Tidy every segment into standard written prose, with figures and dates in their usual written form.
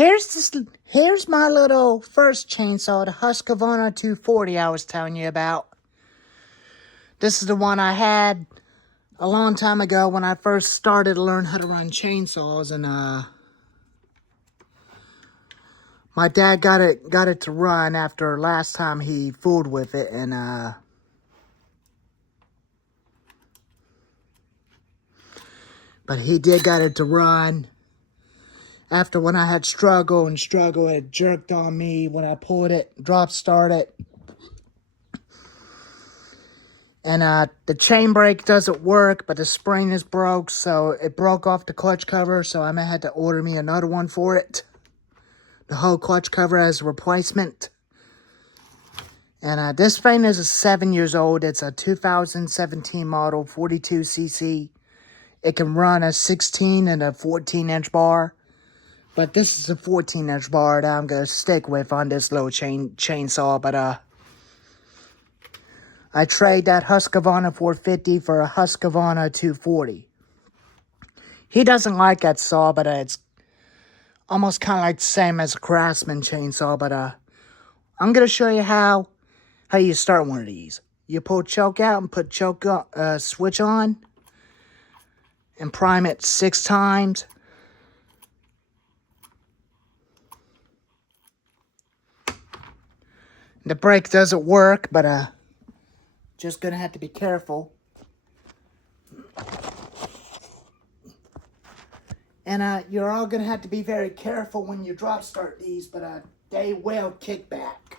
Here's my little first chainsaw, the Husqavra 240 I was telling you about. This is the one I had a long time ago when I first started to learn how to run chainsaws, and my dad got it to run after last time he fooled with it, and but he did got it to run. After when I had struggle, it jerked on me when I pulled it, drop started. And the chain brake doesn't work, but the spring is broke, so it broke off the clutch cover, so I may have to order me another one for it. The whole clutch cover as a replacement. And this thing is 7 years old. It's a 2017 model, 42cc. It can run a 16 and a 14-inch bar. But this is a 14-inch bar that I'm going to stick with on this little chainsaw. But I trade that Husqavra 450 for a Husqavra 240. He doesn't like that saw, but it's almost kind of like the same as a Craftsman chainsaw. But I'm going to show you how you start one of these. You pull choke out and put choke switch on. And prime it 6 times. The brake doesn't work, but just gonna have to be careful. And you're all gonna have to be very careful when you drop start these, but they will kick back.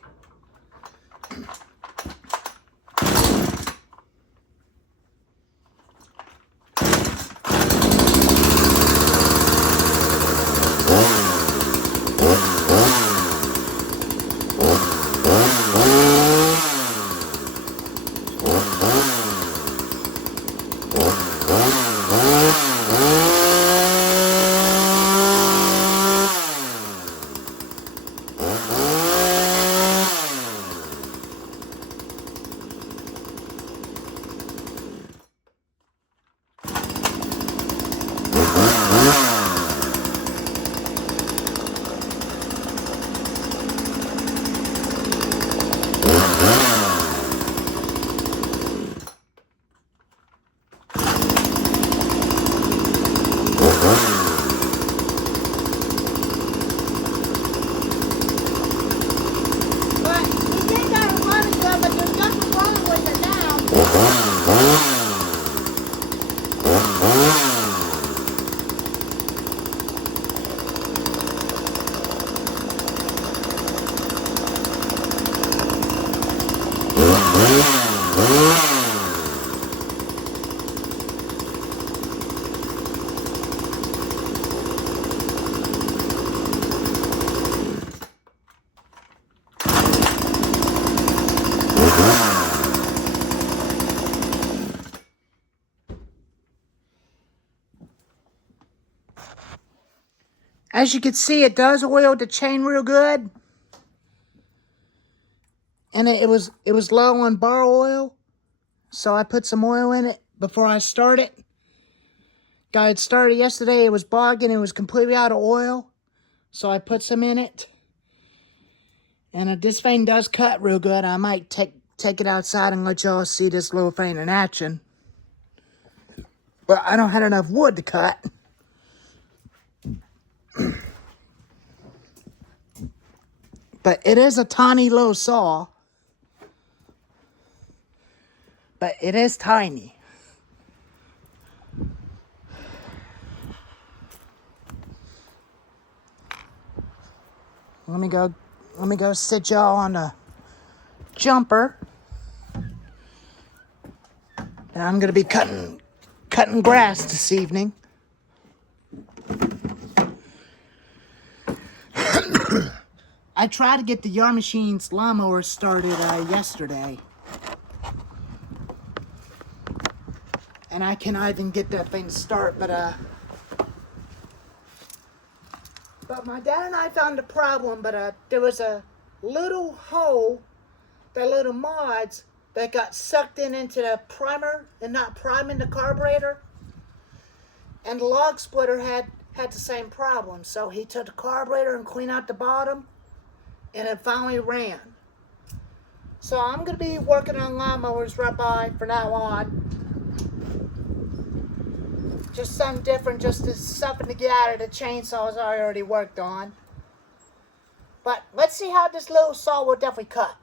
As you can see, it does oil the chain real good. And it was low on bar oil. So I put some oil in it before I start it. Got it started yesterday. It was bogging. It was completely out of oil. So I put some in it. And this thing does cut real good. I might take it outside and let y'all see this little thing in action. But I don't have enough wood to cut. But it is a tiny little saw. But it is tiny. Let me go sit y'all on the jumper. And I'm gonna be cutting grass this evening. I tried to get the Yard Machine's lawnmower started yesterday. And I cannot even get that thing to start, but my dad and I found a problem, but there was a little hole, the little mods, that got sucked into the primer and not priming the carburetor. And the log splitter had had the same problem. So he took the carburetor and cleaned out the bottom, and it finally ran. So I'm going to be working on lawnmowers right by from now on. Just something different, just as something to get out of the chainsaws I already worked on. But let's see how this little saw will definitely cut.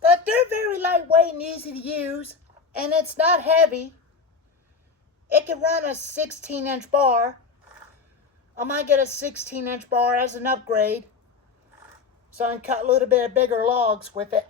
But they're very lightweight and easy to use, and it's not heavy. It can run a 16-inch bar. I might get a 16-inch bar as an upgrade, so I can cut a little bit of bigger logs with it.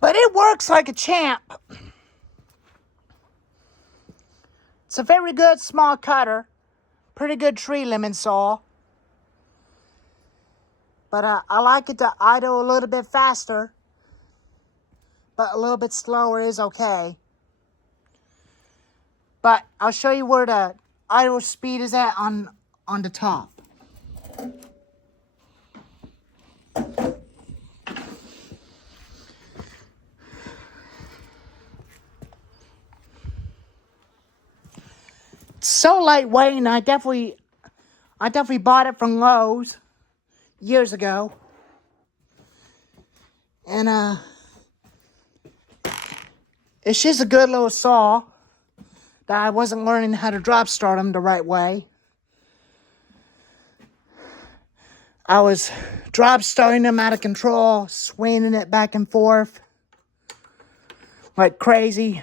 But it works like a champ. It's a very good small cutter. Pretty good tree limit saw. But I like it to idle a little bit faster. But a little bit slower is okay. But I'll show you where the idle speed is at on the top. It's so lightweight, and I definitely bought it from Lowe's years ago. And it's just a good little saw that I wasn't learning how to drop start them the right way. I was drop starting them out of control, swinging it back and forth like crazy.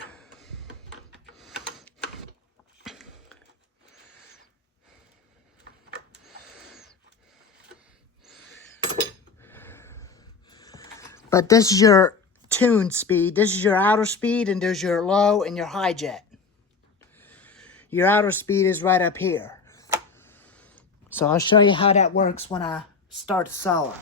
But this is your tune speed. This is your outer speed, and there's your low and your high jet. Your outer speed is right up here. So I'll show you how that works when I start sowing.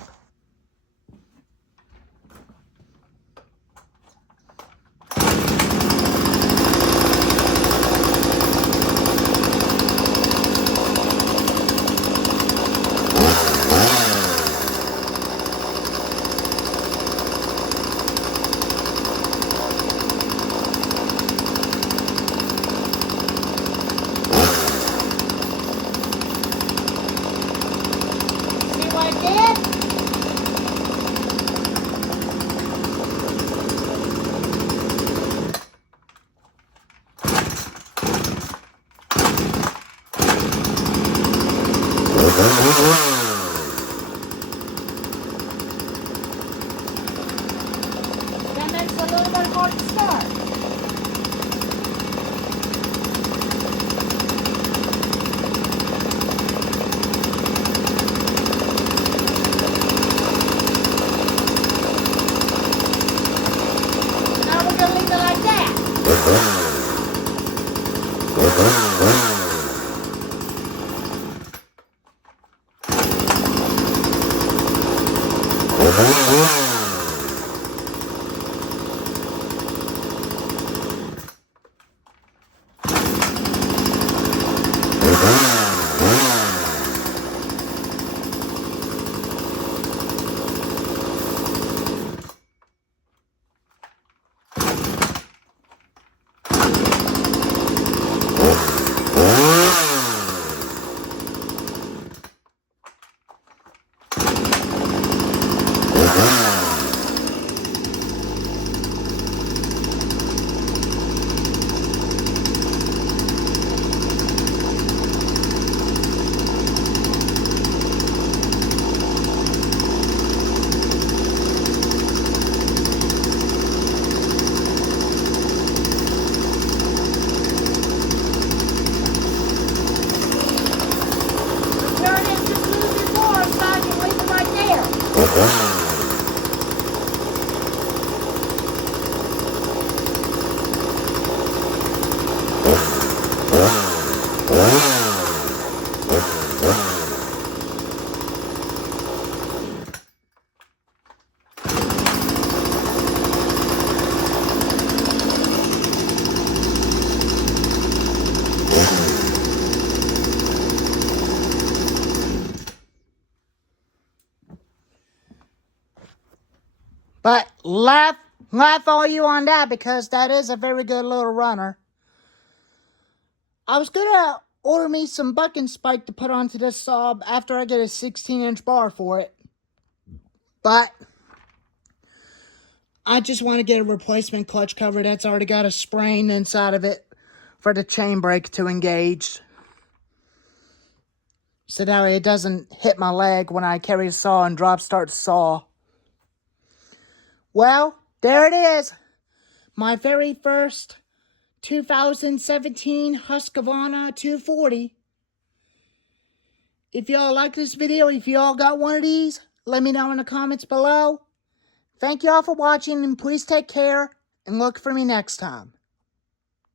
That makes it a little bit hard to start. Now we're going to leave it like that. But laugh all you on that, because that is a very good little runner. I was gonna order me some bucking spike to put onto this saw after I get a 16-inch bar for it. But I just want to get a replacement clutch cover that's already got a spring inside of it for the chain brake to engage. so that way it doesn't hit my leg when I carry the saw and start the saw. Well, there it is. My very first 2017 Husqvarna 240. If y'all like this video, if y'all got one of these, let me know in the comments below. Thank y'all for watching, and please take care and look for me next time.